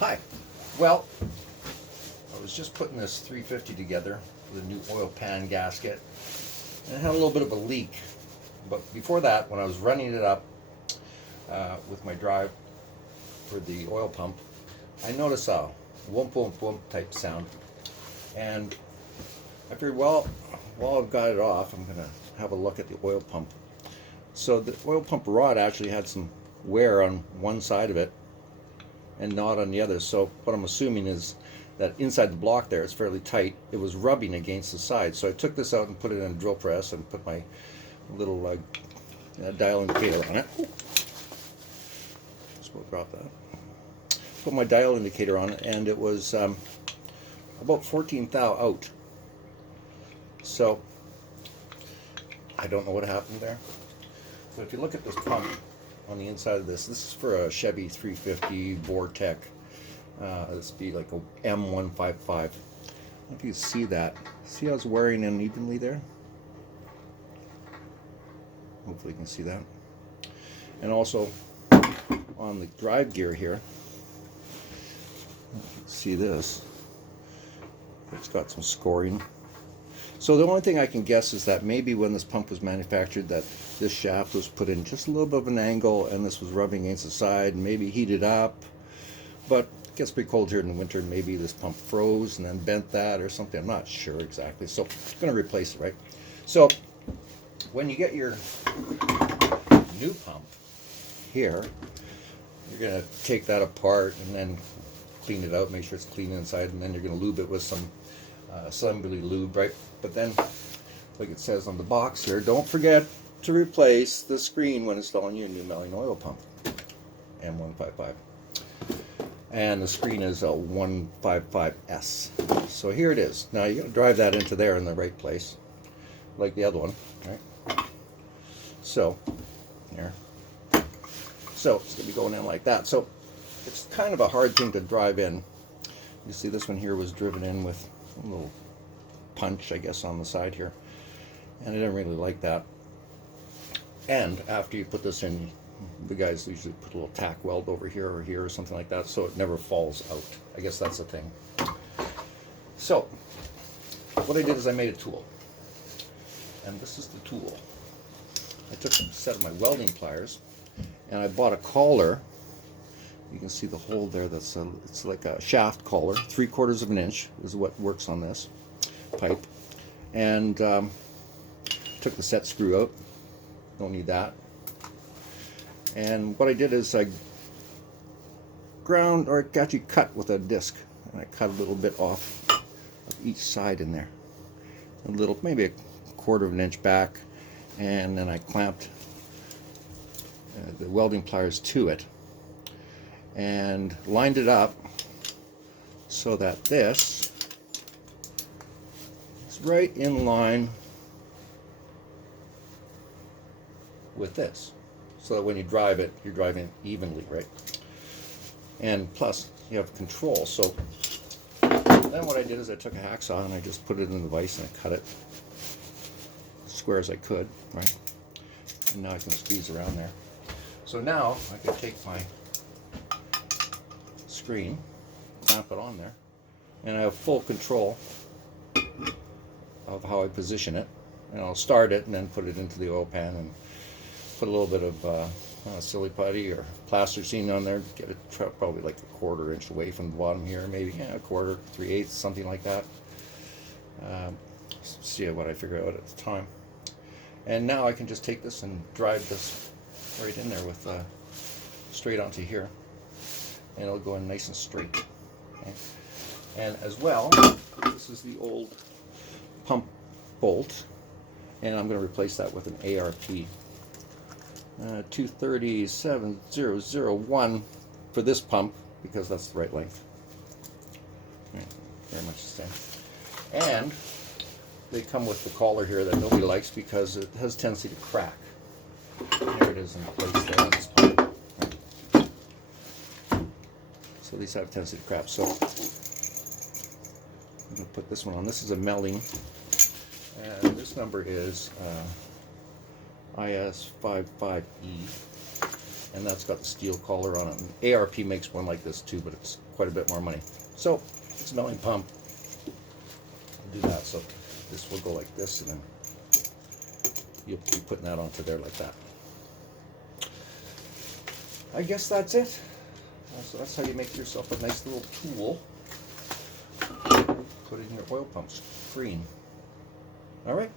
Hi. Well, I was just putting this 350 together with a new oil pan gasket, and it had a little bit of a leak. But before that, when I was running it up with my drive for the oil pump, I noticed a whoomp whoomp whoomp type sound. And I figured, well, while I've got it off, I'm going to have a look at the oil pump. So the oil pump rod actually had some wear on one side of it and not on the other. So what I'm assuming is that inside the block there, it's fairly tight. It was rubbing against the side. So I took this out and put it in a drill press and put my little dial indicator on it. Just about drop that. Put my dial indicator on it, and it was about 14 thou out. So I don't know what happened there. But if you look at this pump on the inside of this is for a Chevy 350 Vortec. This would be like a M155. If you see that, see how it's wearing unevenly there? Hopefully you can see that. And also on the drive gear here, you can see this. It's got some scoring. So the only thing I can guess is that maybe when this pump was manufactured, that this shaft was put in just a little bit of an angle, and this was rubbing against the side, and maybe heated up. But it gets pretty cold here in the winter. Maybe this pump froze and then bent that or something. I'm not sure exactly. So I'm going to replace it, right? So when you get your new pump here, you're going to take that apart and then clean it out, make sure it's clean inside, and then you're going to lube it with some assembly lube, right? But then, like it says on the box here, don't forget to replace the screen when installing your new Melling oil pump, M155. And the screen is a 155S. So here it is. Now you got to drive that into there in the right place, like the other one, right? So, here. So it's going to be going in like that. So it's kind of a hard thing to drive in. You see this one here was driven in with a little punch, I guess, on the side here. And I didn't really like that. And after you put this in, the guys usually put a little tack weld over here or something like that, so it never falls out. I guess that's the thing. So what I did is I made a tool. And this is the tool. I took a set of my welding pliers, and I bought a collar. You can see the hole there. It's like a shaft collar. 3/4 of an inch is what works on this pipe. And took the set screw out. Don't need that. And what I did is I ground, or actually cut with a disc, and I cut a little bit off of each side in there. A little, maybe a 1/4 of an inch back, and then I clamped the welding pliers to it and lined it up so that this is right in line with this, so that when you drive it, you're driving evenly, right? And plus you have control. So then what I did is I took a hacksaw and I just put it in the vise and I cut it as square as I could, right? And now I can squeeze around there. So now I can take my screen, clamp it on there, and I have full control of how I position it. And I'll start it and then put it into the oil pan and put a little bit of silly putty or plasticine on there. Get it probably like a 1/4 inch away from the bottom here, maybe a 1/4, 3/8, something like that. See what I figure out at the time. And now I can just take this and drive this right in there with straight onto here, and it'll go in nice and straight. Okay? And as well, this is the old pump bolt, and I'm going to replace that with an ARP 237001 for this pump, because that's the right length. Okay, very much the same. And they come with the collar here that nobody likes because it has a tendency to crack. There it is in place there on this pump. Right. So these have a tendency to crack. So I'm going to put this one on. This is a Melling, and this number is IS55E, and that's got the steel collar on it. And ARP makes one like this too, but it's quite a bit more money. So it's a milling pump. I'll do that. So this will go like this, and then you'll be putting that onto there like that. I guess that's it. So that's how you make yourself a nice little tool. Put in your oil pumps. Green. All right.